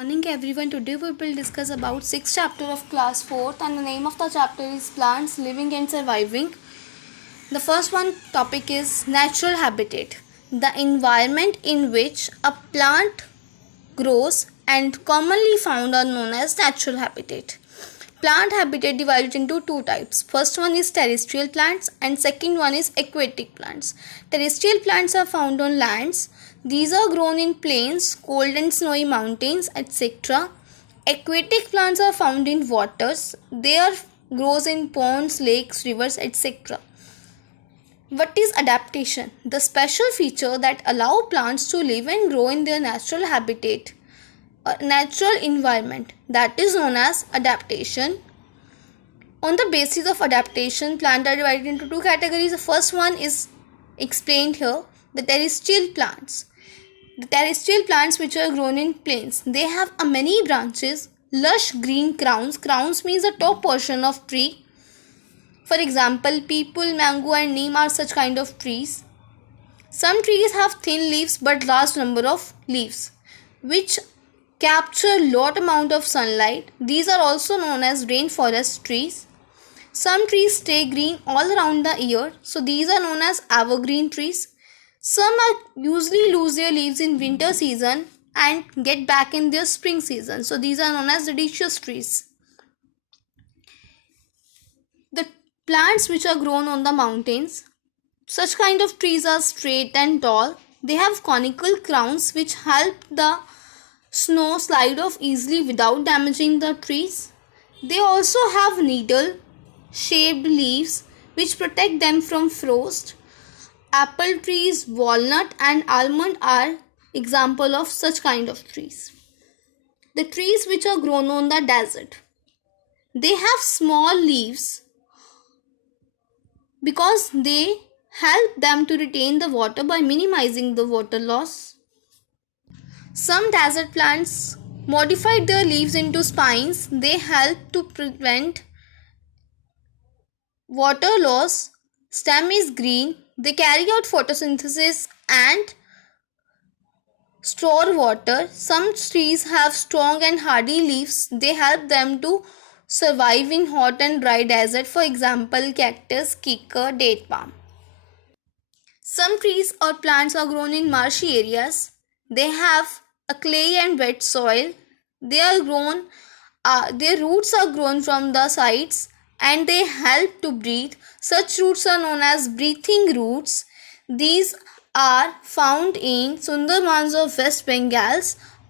Morning everyone. Today we will discuss about 6th chapter of class 4th and the name of the chapter is plants living and surviving. The first one topic is natural habitat. The environment in which a plant grows and commonly found are known as natural habitat. Plant habitat divided into two types. First one is terrestrial plants and second one is aquatic plants. Terrestrial plants are found on lands. These are grown in plains, cold and snowy mountains, etc. Aquatic plants are found in waters. They are grows in ponds, lakes, rivers, etc. What is adaptation? The special feature that allow plants to live and grow in their natural habitat, natural environment, that is known as adaptation. On the basis of adaptation, plants are divided into two categories. The first one is explained here, the terrestrial plants. The terrestrial plants which are grown in plains, they have many branches, lush green crowns. Crowns means the top portion of tree. For example, peepul, mango and neem are such kind of trees. Some trees have thin leaves but large number of leaves which capture lot amount of sunlight. These are also known as rainforest trees. Some trees stay green all around the year, so these are known as evergreen trees. Some are usually lose their leaves in winter season and get back in their spring season, so these are known as deciduous trees. The plants which are grown on the mountains, such kind of trees are straight and tall. They have conical crowns which help the snow slide off easily without damaging the trees. They also have needle shaped leaves which protect them from frost. Apple trees, walnut and almond are example of such kind of trees. The trees which are grown on the desert, they have small leaves because they help them to retain the water by minimizing the water loss. Some desert plants modified their leaves into spines. They help to prevent water loss. Stem is green. They carry out photosynthesis and store water. Some trees have strong and hardy leaves. They help them to survive in hot and dry desert. For example, cactus, kikar, date palm. Some trees or plants are grown in marshy areas. They have a clay and wet soil. Their roots are grown from the sides and they help to breathe. Such roots are known as breathing roots. These are found in Sundarbans of West Bengal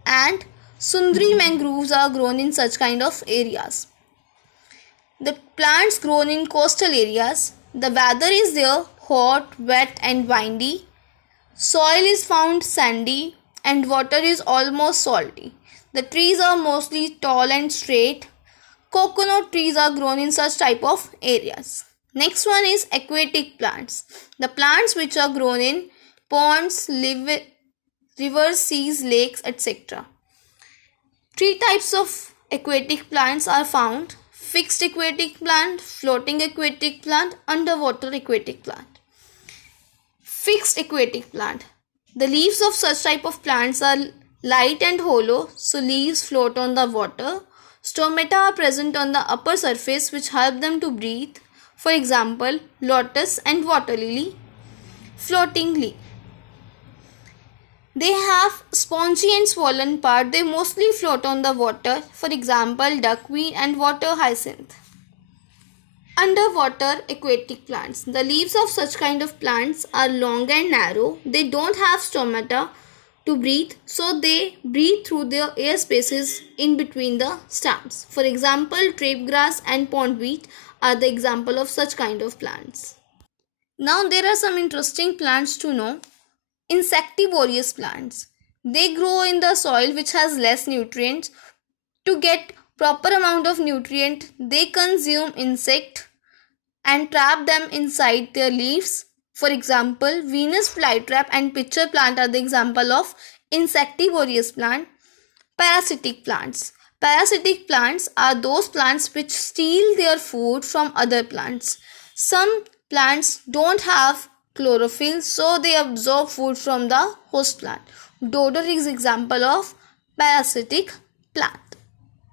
and Sundari mangroves are grown in such kind of areas. The plants grown in coastal areas, the weather is there hot, wet and windy. Soil is found sandy and water is almost salty. The trees are mostly tall and straight. Coconut trees are grown in such type of areas. Next one is aquatic plants. The plants which are grown in ponds, rivers, seas, lakes, etc. Three types of aquatic plants are found: fixed aquatic plant, floating aquatic plant, underwater aquatic plant. Fixed aquatic plant. The leaves of such type of plants are light and hollow, so leaves float on the water. Stomata are present on the upper surface which help them to breathe. For example, lotus and water lily. Floating leaf. They have spongy and swollen part. They mostly float on the water. For example, duckweed and water hyacinth. Underwater aquatic plants. The leaves of such kind of plants are long and narrow. They don't have stomata to breathe, so they breathe through their air spaces in between the stems. For example, trape grass and pondweed are the example of such kind of plants. Now there are some interesting plants to know. Insectivorous plants. They grow in the soil which has less nutrients. To get proper amount of nutrient, they consume insect and trap them inside their leaves. For example, Venus flytrap and pitcher plant are the example of insectivorous plant. Parasitic plants. Parasitic plants are those plants which steal their food from other plants. Some plants don't have chlorophyll, so they absorb food from the host plant. Dodo is example of parasitic plants.